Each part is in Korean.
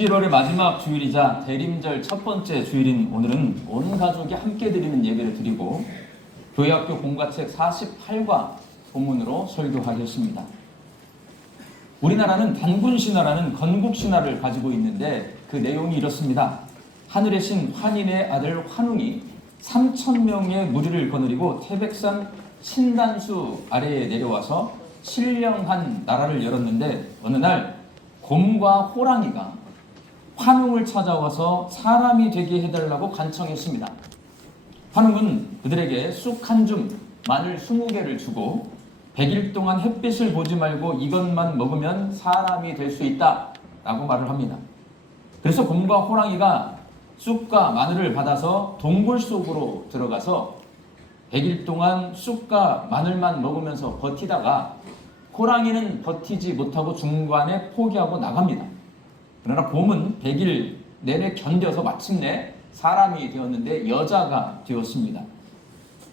11월의 마지막 주일이자 대림절 첫 번째 주일인 오늘은 온 가족이 함께 드리는 예배를 드리고 교회학교 공과책 48과 본문으로 설교하겠습니다. 우리나라는 단군신화라는 건국신화를 가지고 있는데 그 내용이 이렇습니다. 하늘의 신 환인의 아들 환웅이 3,000명의 무리를 거느리고 태백산 신단수 아래에 내려와서 신령한 나라를 열었는데 어느 날 곰과 호랑이가 환웅을 찾아와서 사람이 되게 해달라고 간청했습니다. 환웅은 그들에게 쑥 한 줌, 마늘 20개를 주고 100일 동안 햇빛을 보지 말고 이것만 먹으면 사람이 될 수 있다 라고 말을 합니다. 그래서 곰과 호랑이가 쑥과 마늘을 받아서 동굴 속으로 들어가서 100일 동안 쑥과 마늘만 먹으면서 버티다가 호랑이는 버티지 못하고 중간에 포기하고 나갑니다. 그러나 곰은 100일 내내 견뎌서 마침내 사람이 되었는데 여자가 되었습니다.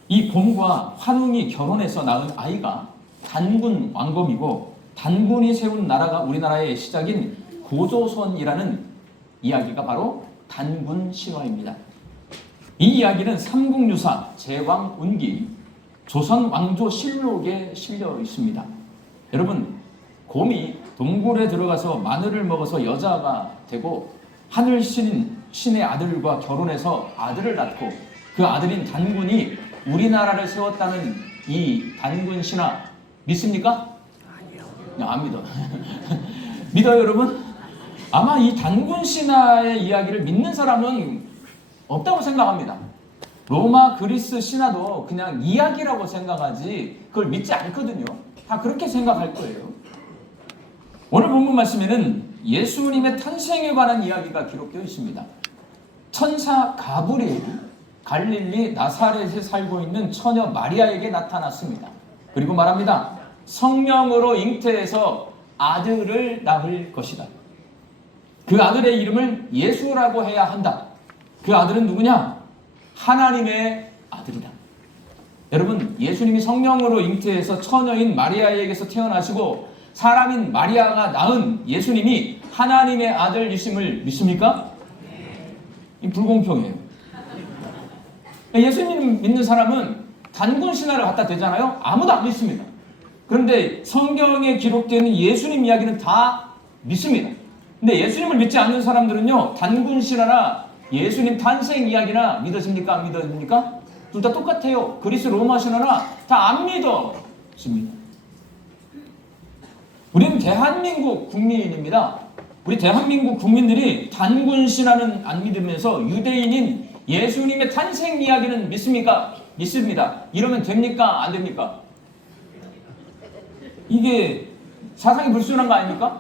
이 곰과 환웅이 결혼해서 낳은 아이가 단군 왕검이고 단군이 세운 나라가 우리나라의 시작인 고조선이라는 이야기가 바로 단군 신화입니다. 이 이야기는 삼국유사 제왕운기 조선 왕조 실록에 실려 있습니다. 여러분, 곰이 동굴에 들어가서 마늘을 먹어서 여자가 되고 하늘 신의 아들과 결혼해서 아들을 낳고 그 아들인 단군이 우리나라를 세웠다는 이 단군 신화 믿습니까? 아니요. 안 믿어. 믿어요, 여러분? 아마 이 단군 신화의 이야기를 믿는 사람은 없다고 생각합니다. 로마 그리스 신화도 그냥 이야기라고 생각하지 그걸 믿지 않거든요. 다 그렇게 생각할 거예요. 오늘 본문 말씀에는 예수님의 탄생에 관한 이야기가 기록되어 있습니다. 천사 가브리엘이 갈릴리 나사렛에 살고 있는 처녀 마리아에게 나타났습니다. 그리고 말합니다. 성령으로 잉태해서 아들을 낳을 것이다. 그 아들의 이름을 예수라고 해야 한다. 그 아들은 누구냐? 하나님의 아들이다. 여러분, 예수님이 성령으로 잉태해서 처녀인 마리아에게서 태어나시고 사람인 마리아가 낳은 예수님이 하나님의 아들이심을 믿습니까? 이 불공평해요. 예수님 믿는 사람은 단군 신화를 갖다 대잖아요. 아무도 안 믿습니다. 그런데 성경에 기록되는 예수님 이야기는 다 믿습니다. 근데 예수님을 믿지 않는 사람들은요, 단군 신화나 예수님 탄생 이야기나 믿어집니까? 안 믿어집니까? 둘 다 똑같아요. 그리스 로마 신화나 다 안 믿어집니다. 우리는 대한민국 국민입니다. 우리 대한민국 국민들이 단군 신화는 안 믿으면서 유대인인 예수님의 탄생 이야기는 믿습니까? 믿습니다. 이러면 됩니까? 안 됩니까? 이게 사상이 불순한 거 아닙니까?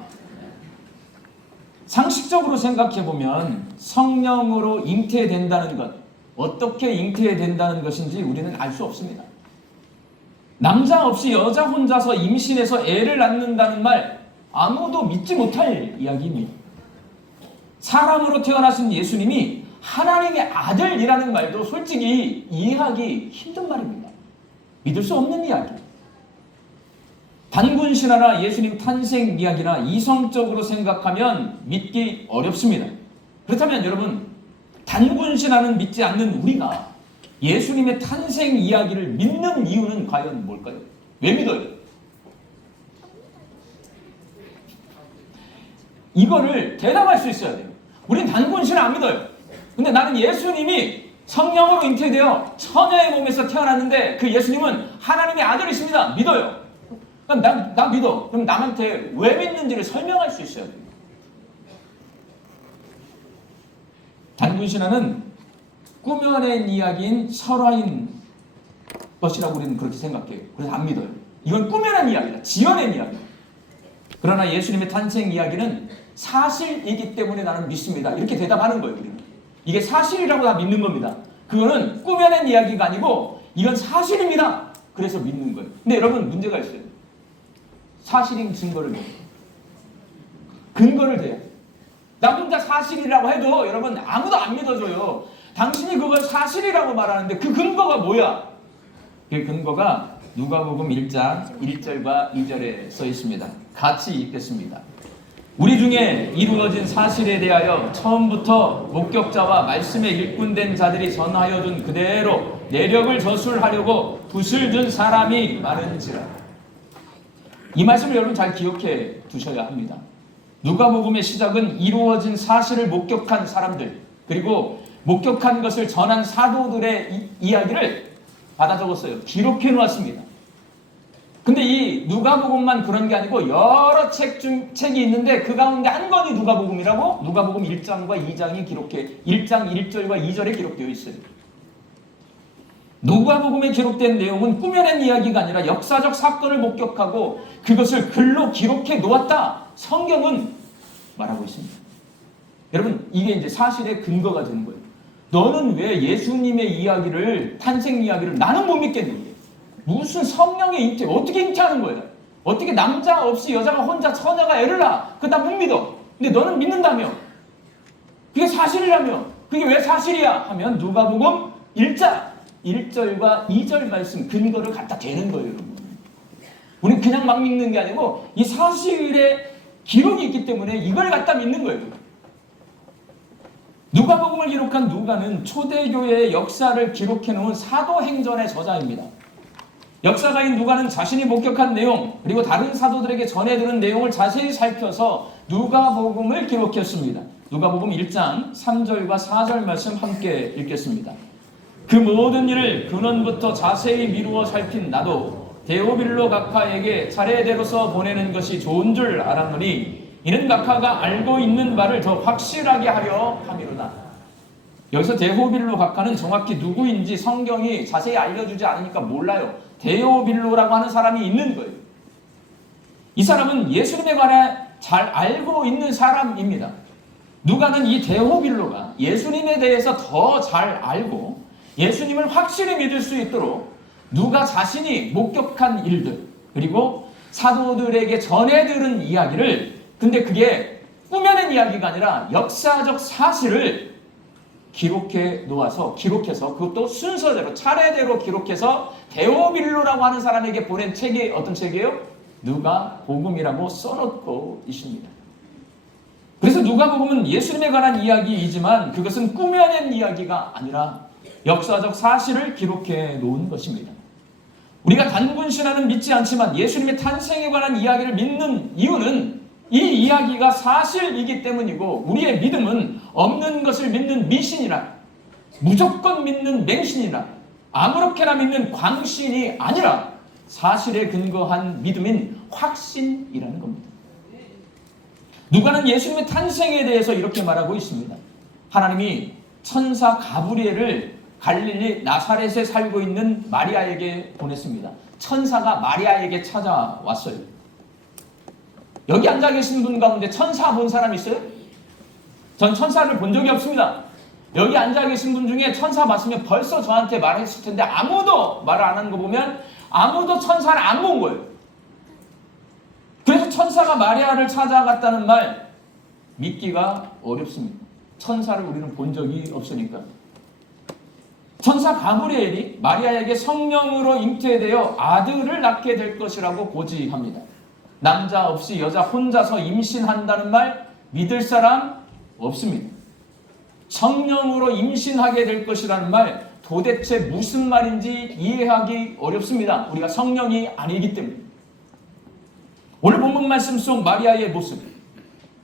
상식적으로 생각해보면 성령으로 잉태된다는 것, 어떻게 잉태된다는 것인지 우리는 알 수 없습니다. 남자 없이 여자 혼자서 임신해서 애를 낳는다는 말 아무도 믿지 못할 이야기입니다. 사람으로 태어나신 예수님이 하나님의 아들이라는 말도 솔직히 이해하기 힘든 말입니다. 믿을 수 없는 이야기. 단군 신화나 예수님 탄생 이야기나 이성적으로 생각하면 믿기 어렵습니다. 그렇다면 여러분, 단군 신화는 믿지 않는 우리가 예수님의 탄생 이야기를 믿는 이유는 과연 뭘까요? 왜 믿어요? 이거를 대답할 수 있어야 돼요. 우린 단군 신화 안 믿어요. 근데 나는 예수님이 성령으로 잉태되어 처녀의 몸에서 태어났는데 그 예수님은 하나님의 아들이십니다. 믿어요. 그럼 나 믿어. 그럼 남한테 왜 믿는지를 설명할 수 있어야 돼요. 단군 신화는 꾸며낸 이야기인 설화인 것이라고 우리는 그렇게 생각해요. 그래서 안 믿어요. 이건 꾸며낸 이야기다. 지어낸 이야기다. 그러나 예수님의 탄생 이야기는 사실이기 때문에 나는 믿습니다. 이렇게 대답하는 거예요. 우리는. 이게 사실이라고 다 믿는 겁니다. 그거는 꾸며낸 이야기가 아니고 이건 사실입니다. 그래서 믿는 거예요. 근데 여러분, 문제가 있어요. 사실인 증거를 대요. 근거를 대요. 나 혼자 사실이라고 해도 여러분 아무도 안 믿어줘요. 당신이 그걸 사실이라고 말하는데 그 근거가 뭐야? 그 근거가 누가복음 1장 1절과 2절에 써 있습니다. 같이 읽겠습니다. 우리 중에 이루어진 사실에 대하여 처음부터 목격자와 말씀에 일꾼된 자들이 전하여 준 그대로 내력을 저술하려고 붓을 든 사람이 많은지라. 이 말씀을 여러분 잘 기억해 두셔야 합니다. 누가복음의 시작은 이루어진 사실을 목격한 사람들, 그리고 목격한 것을 전한 사도들의 이야기를 받아 적었어요. 기록해 놓았습니다. 근데 이 누가복음만 그런 게 아니고 여러 책이 있는데 그 가운데 한 권이 누가복음이라고. 누가복음 1장과 2장이 1장 1절과 2절에 기록되어 있어요. 누가복음에 기록된 내용은 꾸며낸 이야기가 아니라 역사적 사건을 목격하고 그것을 글로 기록해 놓았다, 성경은 말하고 있습니다. 여러분, 이게 이제 사실의 근거가 되는 거예요. 너는 왜 예수님의 이야기를, 탄생 이야기를 나는 못 믿겠는데, 무슨 성령의 잉태, 어떻게 잉태하는 거예요? 어떻게 남자 없이 여자가 혼자 처녀가 애를 낳아? 그거 나 못 믿어. 근데 너는 믿는다며? 그게 사실이라며? 그게 왜 사실이야? 하면 누가복음 1절과 2절 말씀 근거를 갖다 대는 거예요, 여러분. 우리는 그냥 막 믿는 게 아니고 이 사실의 기록이 있기 때문에 이걸 갖다 믿는 거예요. 누가복음을 기록한 누가는 초대교회의 역사를 기록해 놓은 사도행전의 저자입니다. 역사가인 누가는 자신이 목격한 내용, 그리고 다른 사도들에게 전해들은 내용을 자세히 살펴서 누가복음을 기록했습니다. 누가복음 1장 3절과 4절 말씀 함께 읽겠습니다. 그 모든 일을 근원부터 자세히 미루어 살핀 나도 데오빌로 각하에게 차례대로서 보내는 것이 좋은 줄 알았노니 이는 각하가 알고 있는 바를 더 확실하게 하려 함이로다. 여기서 데오빌로 각하는 정확히 누구인지 성경이 자세히 알려주지 않으니까 몰라요. 데오빌로라고 하는 사람이 있는 거예요. 이 사람은 예수님에 관해 잘 알고 있는 사람입니다. 누가는 이 데오빌로가 예수님에 대해서 더 잘 알고 예수님을 확실히 믿을 수 있도록 누가 자신이 목격한 일들, 그리고 사도들에게 전해 들은 이야기를, 근데 그게 꾸며낸 이야기가 아니라 역사적 사실을 기록해서 그것도 순서대로 차례대로 기록해서 데오빌로라고 하는 사람에게 보낸 책이 어떤 책이에요? 누가복음이라고 써놓고 있습니다. 그래서 누가복음은 예수님에 관한 이야기이지만 그것은 꾸며낸 이야기가 아니라 역사적 사실을 기록해 놓은 것입니다. 우리가 단군 신화는 믿지 않지만 예수님의 탄생에 관한 이야기를 믿는 이유는 이 이야기가 사실이기 때문이고, 우리의 믿음은 없는 것을 믿는 미신이나 무조건 믿는 맹신이나 아무렇게나 믿는 광신이 아니라 사실에 근거한 믿음인 확신이라는 겁니다. 누가는 예수님의 탄생에 대해서 이렇게 말하고 있습니다. 하나님이 천사 가브리엘을 갈릴리 나사렛에 살고 있는 마리아에게 보냈습니다. 천사가 마리아에게 찾아왔어요. 여기 앉아 계신 분 가운데 천사 본 사람 있어요? 전 천사를 본 적이 없습니다. 여기 앉아 계신 분 중에 천사 봤으면 벌써 저한테 말했을 텐데 아무도 말을 안 하는 거 보면 아무도 천사를 안 본 거예요. 그래서 천사가 마리아를 찾아갔다는 말 믿기가 어렵습니다. 천사를 우리는 본 적이 없으니까. 천사 가브리엘이 마리아에게 성령으로 잉태되어 아들을 낳게 될 것이라고 고지합니다. 남자 없이 여자 혼자서 임신한다는 말 믿을 사람 없습니다. 성령으로 임신하게 될 것이라는 말 도대체 무슨 말인지 이해하기 어렵습니다. 우리가 성령이 아니기 때문에. 오늘 본문 말씀 속 마리아의 모습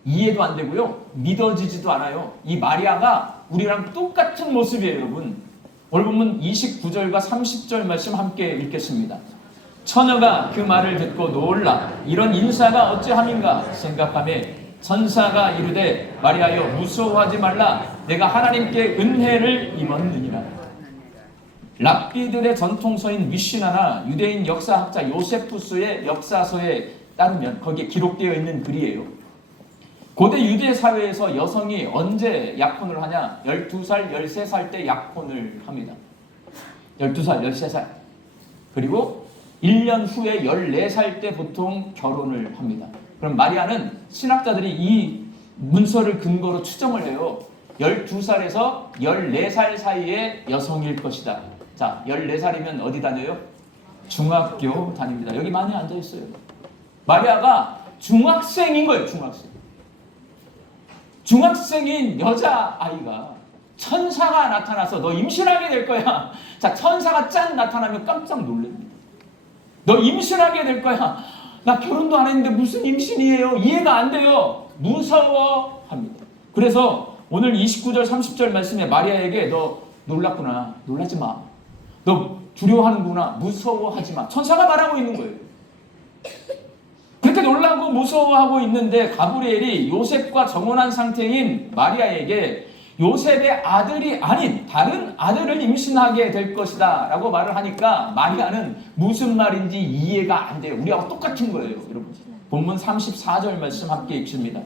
이해도 안 되고요, 믿어지지도 않아요. 이 마리아가 우리랑 똑같은 모습이에요, 여러분. 오늘 본문 29절과 30절 말씀 함께 읽겠습니다. 처녀가 그 말을 듣고 놀라 이런 인사가 어찌함인가 생각하며 천사가 이르되 마리아여 무서워하지 말라 내가 하나님께 은혜를 입었느니라. 랍비들의 전통서인 미시나나 유대인 역사학자 요세푸스의 역사서에 따르면 거기에 기록되어 있는 글이에요. 고대 유대 사회에서 여성이 언제 약혼을 하냐? 12살, 13살 때 약혼을 합니다. 12살, 13살. 그리고 1년 후에 14살 때 보통 결혼을 합니다. 그럼 마리아는 신학자들이 이 문서를 근거로 추정을 해요. 12살에서 14살 사이의 여성일 것이다. 자, 14살이면 어디 다녀요? 중학교 다닙니다. 여기 많이 앉아있어요. 마리아가 중학생인 거예요, 중학생. 중학생인 여자아이가 천사가 나타나서 너 임신하게 될 거야. 자, 천사가 짠 나타나면 깜짝 놀랍니다. 너 임신하게 될 거야. 나 결혼도 안 했는데 무슨 임신이에요? 이해가 안 돼요. 무서워합니다. 그래서 오늘 29절 30절 말씀에 마리아에게 너 놀랐구나. 놀라지 마. 너 두려워하는구나. 무서워하지 마. 천사가 말하고 있는 거예요. 그렇게 놀라고 무서워하고 있는데 가브리엘이 요셉과 정혼한 상태인 마리아에게 요셉의 아들이 아닌 다른 아들을 임신하게 될 것이다 라고 말을 하니까 마리아는 무슨 말인지 이해가 안 돼요. 우리하고 똑같은 거예요. 여러분, 본문 34절 말씀 함께 읽습니다.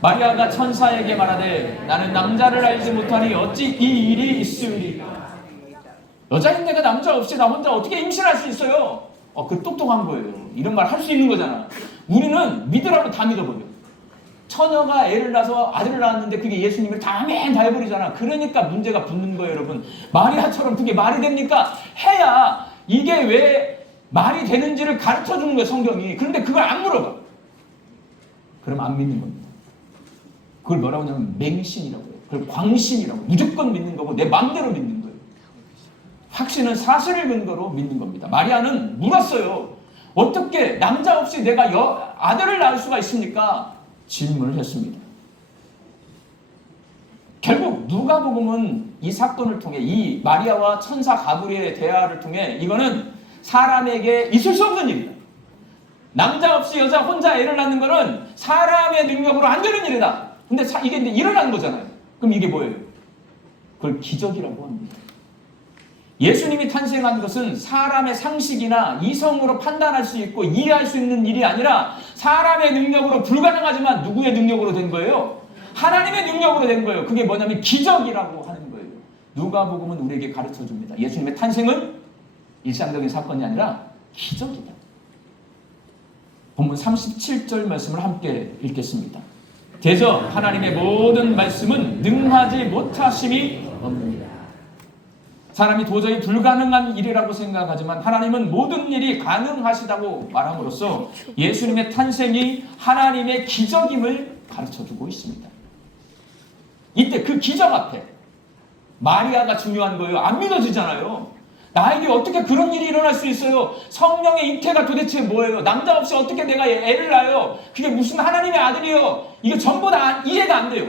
마리아가 천사에게 말하되 나는 남자를 알지 못하니 어찌 이 일이 있으리까. 여자인 내가 남자 없이 나 혼자 어떻게 임신할 수 있어요? 그 똑똑한 거예요. 이런 말 할 수 있는 거잖아. 우리는 믿으라고 다 믿어버려. 처녀가 애를 낳아서 아들을 낳았는데 그게 예수님을 다 해버리잖아. 그러니까 문제가 붙는 거예요, 여러분. 마리아처럼 그게 말이 됩니까? 해야 이게 왜 말이 되는지를 가르쳐 주는 거예요, 성경이. 그런데 그걸 안 물어봐. 그럼 안 믿는 겁니다. 그걸 뭐라고 하냐면 맹신이라고 해요. 그걸 광신이라고. 무조건 믿는 거고 내 마음대로 믿는 거예요. 확신은 사실을 근거로 믿는 겁니다. 마리아는 물었어요. 어떻게 남자 없이 내가 아들을 낳을 수가 있습니까? 질문을 했습니다. 결국 누가복음은 이 사건을 통해 이 마리아와 천사 가브리엘의 대화를 통해 이거는 사람에게 있을 수 없는 일이다. 남자 없이 여자 혼자 애를 낳는 거는 사람의 능력으로 안 되는 일이다. 근데 이게 일어나는 거잖아요. 그럼 이게 뭐예요? 그걸 기적이라고 합니다. 예수님이 탄생한 것은 사람의 상식이나 이성으로 판단할 수 있고 이해할 수 있는 일이 아니라 사람의 능력으로 불가능하지만 누구의 능력으로 된 거예요? 하나님의 능력으로 된 거예요. 그게 뭐냐면 기적이라고 하는 거예요. 누가복음은 우리에게 가르쳐 줍니다. 예수님의 탄생은 일상적인 사건이 아니라 기적이다. 본문 37절 말씀을 함께 읽겠습니다. 대저 하나님의 모든 말씀은 능하지 못하심이 없느니라. 사람이 도저히 불가능한 일이라고 생각하지만 하나님은 모든 일이 가능하시다고 말함으로써 예수님의 탄생이 하나님의 기적임을 가르쳐주고 있습니다. 이때 그 기적 앞에 마리아가 중요한 거예요. 안 믿어지잖아요. 나에게 어떻게 그런 일이 일어날 수 있어요? 성령의 잉태가 도대체 뭐예요? 남자 없이 어떻게 내가 애를 낳아요? 그게 무슨 하나님의 아들이요? 이게 전부 다 이해가 안 돼요.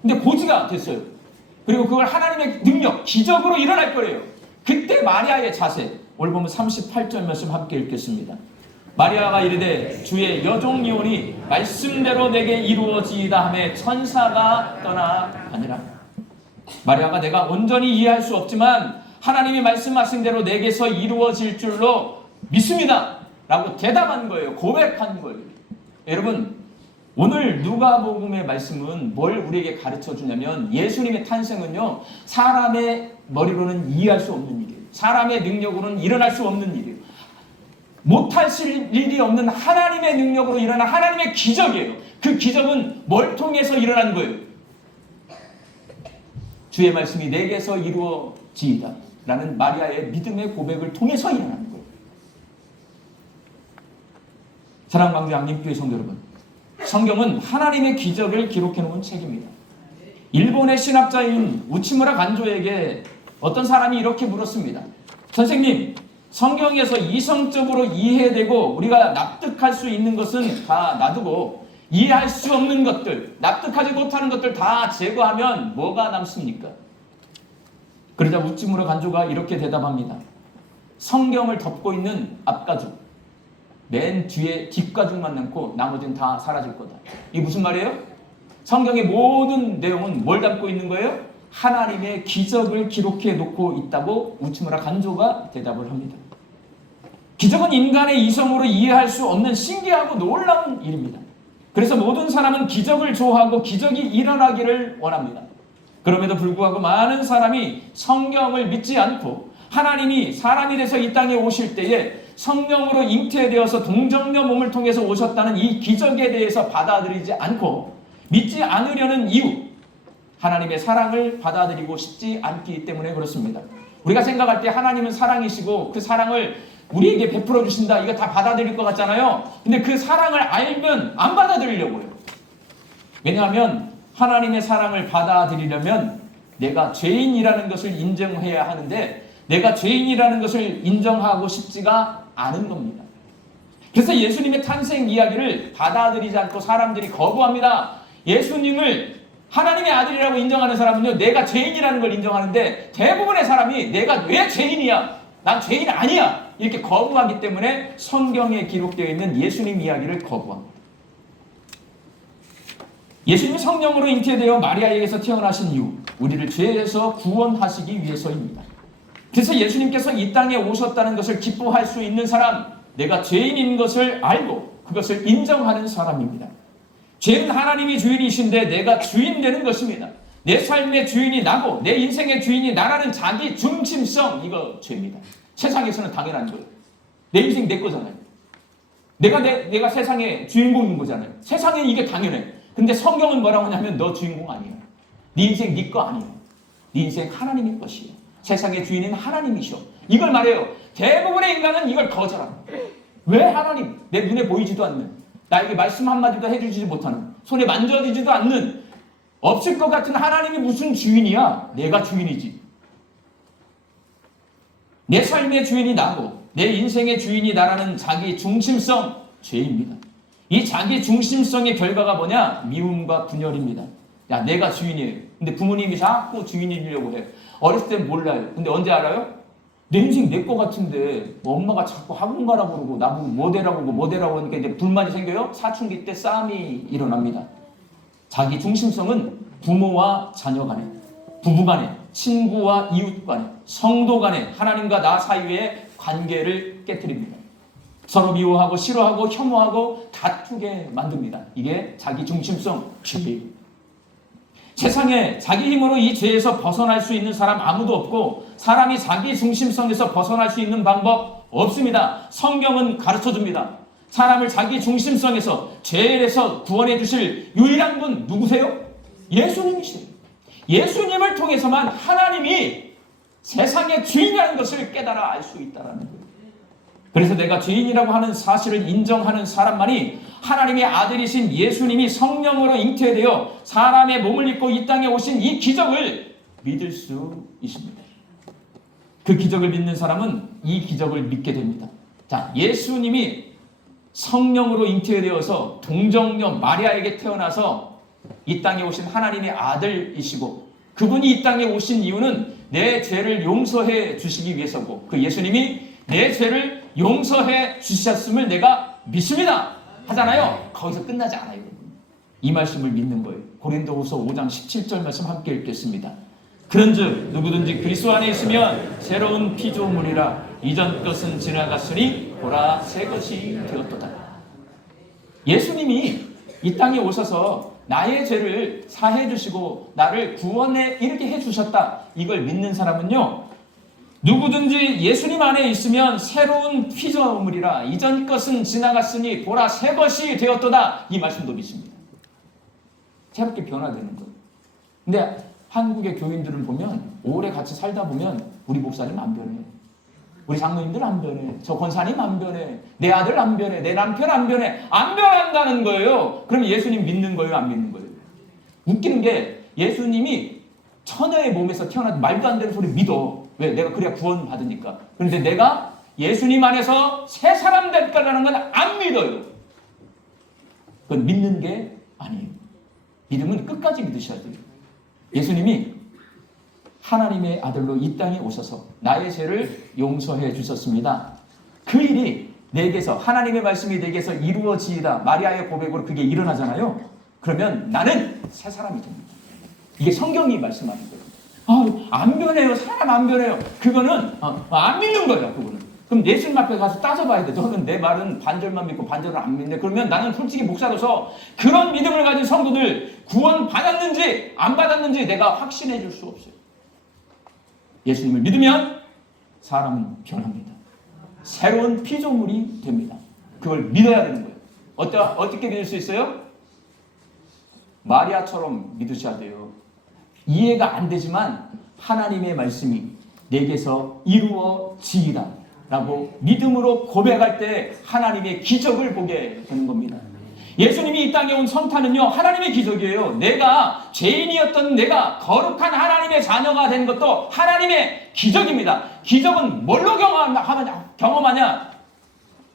근데 고지가 됐어요. 그리고 그걸 하나님의 능력, 기적으로 일어날 거예요. 그때 마리아의 자세, 오늘 보면 38절 말씀 함께 읽겠습니다. 마리아가 이르되 주의 여종이오니 말씀대로 내게 이루어지이다 하매 천사가 떠나가니라. 마리아가 내가 온전히 이해할 수 없지만 하나님이 말씀하신 대로 내게서 이루어질 줄로 믿습니다 라고 대답한 거예요. 고백한 거예요. 여러분, 오늘 누가복음의 말씀은 뭘 우리에게 가르쳐 주냐면 예수님의 탄생은요, 사람의 머리로는 이해할 수 없는 일이에요. 사람의 능력으로는 일어날 수 없는 일이에요. 못하실 일이 없는 하나님의 능력으로 일어난 하나님의 기적이에요. 그 기적은 뭘 통해서 일어나는 거예요? 주의 말씀이 내게서 이루어지이다 라는 마리아의 믿음의 고백을 통해서 일어나는 거예요. 사랑하는 광주 양림교회 성도 여러분, 성경은 하나님의 기적을 기록해 놓은 책입니다. 일본의 신학자인 우치무라 간조에게 어떤 사람이 이렇게 물었습니다. 선생님, 성경에서 이성적으로 이해되고 우리가 납득할 수 있는 것은 다 놔두고 이해할 수 없는 것들, 납득하지 못하는 것들 다 제거하면 뭐가 남습니까? 그러자 우치무라 간조가 이렇게 대답합니다. 성경을 덮고 있는 앞가죽, 맨 뒤에 뒷가죽만 남고 나머지는 다 사라질 거다. 이게 무슨 말이에요? 성경의 모든 내용은 뭘 담고 있는 거예요? 하나님의 기적을 기록해 놓고 있다고 우치무라 간조가 대답을 합니다. 기적은 인간의 이성으로 이해할 수 없는 신기하고 놀라운 일입니다. 그래서 모든 사람은 기적을 좋아하고 기적이 일어나기를 원합니다. 그럼에도 불구하고 많은 사람이 성경을 믿지 않고 하나님이 사람이 돼서 이 땅에 오실 때에 성령으로 잉태되어서 동정녀 몸을 통해서 오셨다는 이 기적에 대해서 받아들이지 않고 믿지 않으려는 이유, 하나님의 사랑을 받아들이고 싶지 않기 때문에 그렇습니다. 우리가 생각할 때 하나님은 사랑이시고 그 사랑을 우리에게 베풀어 주신다, 이거 다 받아들일 것 같잖아요. 근데 그 사랑을 알면 안 받아들이려고 해요. 왜냐하면 하나님의 사랑을 받아들이려면 내가 죄인이라는 것을 인정해야 하는데 내가 죄인이라는 것을 인정하고 싶지가 않은 겁니다. 그래서 예수님의 탄생 이야기를 받아들이지 않고 사람들이 거부합니다. 예수님을 하나님의 아들이라고 인정하는 사람은요, 내가 죄인이라는 걸 인정하는데 대부분의 사람이 내가 왜 죄인이야? 난 죄인 아니야! 이렇게 거부하기 때문에 성경에 기록되어 있는 예수님 이야기를 거부합니다. 예수님이 성령으로 잉태되어 마리아에게서 태어나신 이유, 우리를 죄에서 구원하시기 위해서입니다. 그래서 예수님께서 이 땅에 오셨다는 것을 기뻐할 수 있는 사람, 내가 죄인인 것을 알고 그것을 인정하는 사람입니다. 죄는 하나님이 주인이신데 내가 주인 되는 것입니다. 내 삶의 주인이 나고 내 인생의 주인이 나라는 자기 중심성, 이거 죄입니다. 세상에서는 당연한 거예요. 내 인생 내 거잖아요. 내가 세상의 주인공인 거잖아요. 세상에 이게 당연해. 근데 성경은 뭐라고 하냐면 너 주인공 아니야. 네 인생 네 거 아니야. 네 인생 하나님의 것이에요. 세상의 주인은 하나님이셔. 이걸 말해요. 대부분의 인간은 이걸 거절합니다. 왜 하나님? 내 눈에 보이지도 않는, 나에게 말씀 한마디도 해주지 못하는, 손에 만져지지도 않는, 없을 것 같은 하나님이 무슨 주인이야? 내가 주인이지. 내 삶의 주인이 나고 내 인생의 주인이 나라는 자기 중심성, 죄입니다. 이 자기 중심성의 결과가 뭐냐? 미움과 분열입니다. 야, 내가 주인이에요. 근데 부모님이 자꾸 주인이려고 해요. 어렸을 땐 몰라요. 근데 언제 알아요? 내 인생 내 거 같은데 엄마가 자꾸 학원 가라고 그러고 나보고 뭐 되라고 하니까 이제 불만이 생겨요. 사춘기 때 싸움이 일어납니다. 자기 중심성은 부모와 자녀 간에, 부부 간에, 친구와 이웃 간에, 성도 간에, 하나님과 나 사이의 관계를 깨트립니다. 서로 미워하고 싫어하고 혐오하고 다투게 만듭니다. 이게 자기 중심성 죄예요. 세상에 자기 힘으로 이 죄에서 벗어날 수 있는 사람 아무도 없고 사람이 자기 중심성에서 벗어날 수 있는 방법 없습니다. 성경은 가르쳐줍니다. 사람을 자기 중심성에서 죄에서 구원해 주실 유일한 분 누구세요? 예수님이시에요. 예수님을 통해서만 하나님이 세상의 주인이라는 것을 깨달아 알 수 있다는 거예요. 그래서 내가 죄인이라고 하는 사실을 인정하는 사람만이 하나님의 아들이신 예수님이 성령으로 잉태되어 사람의 몸을 입고 이 땅에 오신 이 기적을 믿을 수 있습니다. 그 기적을 믿는 사람은 이 기적을 믿게 됩니다. 자, 예수님이 성령으로 잉태되어서 동정녀 마리아에게 태어나서 이 땅에 오신 하나님의 아들이시고 그분이 이 땅에 오신 이유는 내 죄를 용서해 주시기 위해서고 그 예수님이 내 죄를 용서해 주셨음을 내가 믿습니다 하잖아요. 거기서 끝나지 않아요. 이 말씀을 믿는 거예요. 고린도후서 5장 17절 말씀 함께 읽겠습니다. 그런즉 누구든지 그리스도 안에 있으면 새로운 피조물이라 이전 것은 지나갔으니 보라 새 것이 되었도다. 예수님이 이 땅에 오셔서 나의 죄를 사해 주시고 나를 구원에 이르게 해 주셨다. 이걸 믿는 사람은요, 누구든지 예수님 안에 있으면 새로운 피조물이라 이전 것은 지나갔으니 보라 새 것이 되었도다. 이 말씀도 믿습니다. 새롭게 변화되는 거예요. 근데 한국의 교인들을 보면 오래 같이 살다 보면 우리 목사님 안 변해, 우리 장로님들 안 변해, 저 권사님 안 변해, 내 아들 안 변해, 내 남편 안 변해, 안 변한다는 거예요. 그럼 예수님 믿는 거예요, 안 믿는 거예요? 웃기는 게 예수님이 처녀의 몸에서 태어난 말도 안 되는 소리 믿어. 왜? 내가 그래야 구원 받으니까. 그런데 내가 예수님 안에서 새 사람 될 거라는 건 안 믿어요. 그건 믿는 게 아니에요. 믿음은 끝까지 믿으셔야 돼요. 예수님이 하나님의 아들로 이 땅에 오셔서 나의 죄를 용서해 주셨습니다. 그 일이 내게서, 하나님의 말씀이 내게서 이루어지다. 마리아의 고백으로 그게 일어나잖아요. 그러면 나는 새 사람이 됩니다. 이게 성경이 말씀하는 거예요. 안 변해요. 사람 안 변해요. 그거는 안 믿는 거예요. 그거는. 그럼 예수님 앞에 가서 따져봐야 돼. 너는 내 말은 반절만 믿고 반절을 안 믿네. 그러면 나는 솔직히 목사로서 그런 믿음을 가진 성도들 구원 받았는지 안 받았는지 내가 확신해 줄 수 없어요. 예수님을 믿으면 사람은 변합니다. 새로운 피조물이 됩니다. 그걸 믿어야 되는 거예요. 어떻게 믿을 수 있어요? 마리아처럼 믿으셔야 돼요. 이해가 안 되지만 하나님의 말씀이 내게서 이루어지리라 라고 믿음으로 고백할 때 하나님의 기적을 보게 되는 겁니다. 예수님이 이 땅에 온 성탄은요, 하나님의 기적이에요. 내가 죄인이었던 내가 거룩한 하나님의 자녀가 된 것도 하나님의 기적입니다. 기적은 뭘로 경험하냐?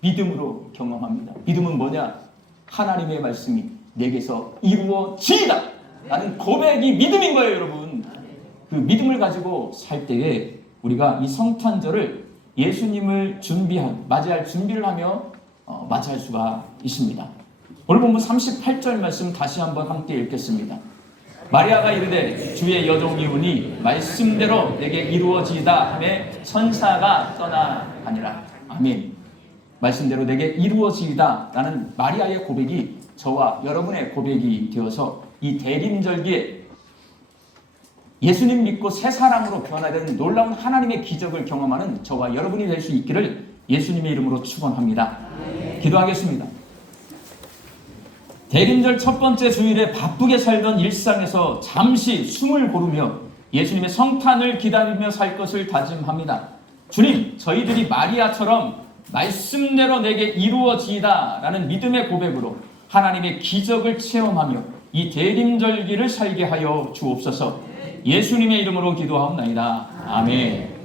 믿음으로 경험합니다. 믿음은 뭐냐? 하나님의 말씀이 내게서 이루어지이다 라는 고백이 믿음인 거예요, 여러분. 그 믿음을 가지고 살 때에 우리가 이 성탄절을 예수님을 맞이할 준비를 하며 맞이할 수가 있습니다. 오늘 본문 38절 말씀 다시 한번 함께 읽겠습니다. 마리아가 이르되 주의 여종이 오니 말씀대로 내게 이루어지이다 하매 천사가 떠나가니라. 아멘. 말씀대로 내게 이루어지이다 라는 마리아의 고백이 저와 여러분의 고백이 되어서 이 대림절기에 예수님 믿고 새 사람으로 변화되는 놀라운 하나님의 기적을 경험하는 저와 여러분이 될 수 있기를 예수님의 이름으로 축원합니다. 기도하겠습니다. 대림절 첫 번째 주일에 바쁘게 살던 일상에서 잠시 숨을 고르며 예수님의 성탄을 기다리며 살 것을 다짐합니다. 주님, 저희들이 마리아처럼 말씀대로 내게 이루어지이다 라는 믿음의 고백으로 하나님의 기적을 체험하며 이 대림절기를 살게 하여 주옵소서. 예수님의 이름으로 기도하옵나이다. 아멘.